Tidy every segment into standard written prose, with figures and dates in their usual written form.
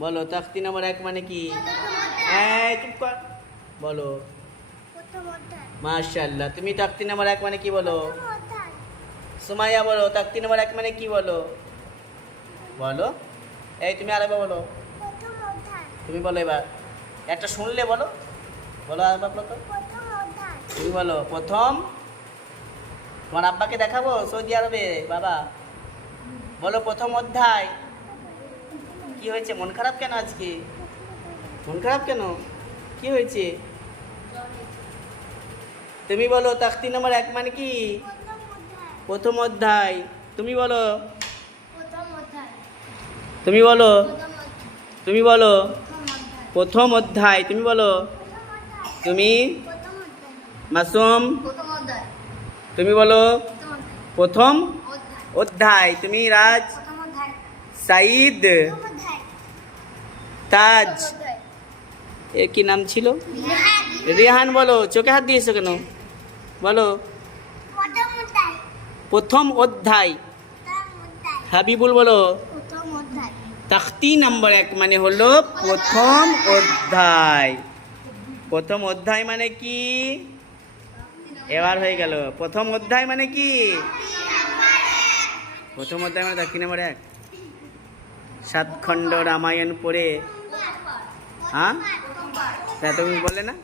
বলো তাখতি নম্বর 1 মানে কি? চুপ কর, বলো। মাশাআল্লাহ। তুমি তাখতি নম্বর 1 মানে কি বলো? সুমাইয়া বলো তাখতি নম্বর 1 মানে কি বলো? বলো। এই তুমি আরেকবার বলো। তুমি বলো এবার, একটা শুনলে বলো, বলো আরেকবার বলো তো। তুমি বলো প্রথম। তোমার আব্বাকে দেখাবো সৌদি আরবে বাবা। বলো প্রথম অধ্যায়। কি হয়েছে, মন খারাপ কেন আজকে? মন খারাপ কেন, কি হয়েছে? তুমি বলো তাখতি নম্বর 1 মানে কি? প্রথম অধ্যায়। তুমি বলো, তুমি বলো, তুমি বলো প্রথম অধ্যায়। তুমি বলো, তুমি মাসুম, তুমি বলো প্রথম অধ্যায়। তুমি রাজ, সাইদ, তাজ, এর কি নাম ছিল? রিহান। বলো, চোখে হাত দিয়েছো কেন? বলো প্রথম অধ্যায়। হাবিবুল বলো তাখতি নম্বর 1 মানে হলো প্রথম অধ্যায়। প্রথম অধ্যায় মানে কি? এবার হয়ে গেল। প্রথম অধ্যায় মানে কি? প্রথম অধ্যায় মানে তাখতি নম্বর 1। 7 খণ্ড রামায়ণ পড়ে, হ্যাঁ তা তুমি বললে না?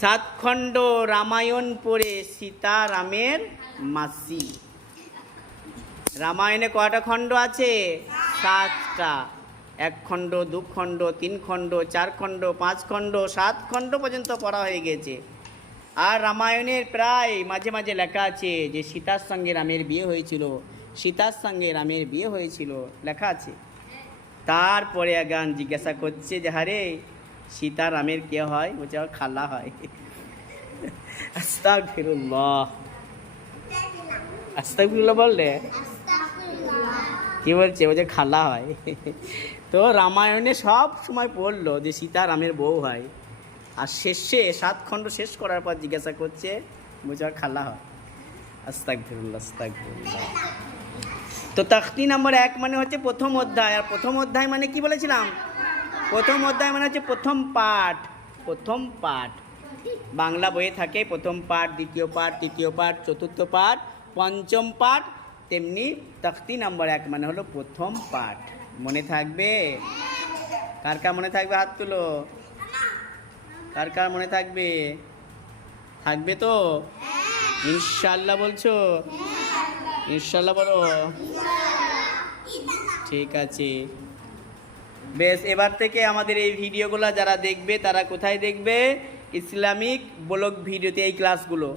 7 খণ্ড রামায়ণ পড়ে সীতা রামের মাসি। রামায়ণে কয়টা খণ্ড আছে? 7টা। 1 খণ্ড, 2 খণ্ড, 3 খণ্ড, 4 খণ্ড, 5 খণ্ড, 7 খণ্ড পর্যন্ত পড়া হয়ে গেছে। আর রামায়ণের প্রায় মাঝে মাঝে লেখা আছে যে সীতার সঙ্গে রামের বিয়ে হয়েছিল, সীতার সঙ্গে রামের বিয়ে হয়েছিল, লেখা আছে। তারপরে গান জিজ্ঞাসা করছে যে হারে সীতা রামের কে হয়? বলছে খালা হয়। আস্তাগফিরুল্লাহ, আস্তাগফিরুল্লাহ বললে কি বলছে? বলছে খালা হয়। তো রামায়ণে সব সময় পড়লো যে সীতা রামের বউ হয়, আর শেষে 7 খণ্ড শেষ করার পর জিজ্ঞাসা করছে, বলছে খালা হয়। আস্তাগফিরুল্লাহ, আস্তাগফিরুল্লাহ। তো তাখতি নম্বর 1 মানে হচ্ছে প্রথম অধ্যায়। আর প্রথম অধ্যায় মানে কি বলেছিলাম? প্রথম অধ্যায় মানে হচ্ছে প্রথম পাঠ। প্রথম পাঠ বাংলা বইয়ে থাকে প্রথম পাঠ, দ্বিতীয় পাঠ, তৃতীয় পাঠ, চতুর্থ পাঠ, পঞ্চম পাঠ। তেমনি তাখতি নম্বর 1 মানে হলো প্রথম পাঠ। মনে থাকবে? কার কার মনে থাকবে হাত তুলো। কার কার মনে থাকবে? থাকবে তো ইনশাআল্লাহ বলছো? ইনশাআল্লাহ বলো। ঠিক আছে, বেশ। এবার থেকে আমাদের এই ভিডিওগুলো যারা দেখবে তারা কোথায় দেখবে? ইসলামিক ব্লগ ভিডিওতে এই ক্লাসগুলো।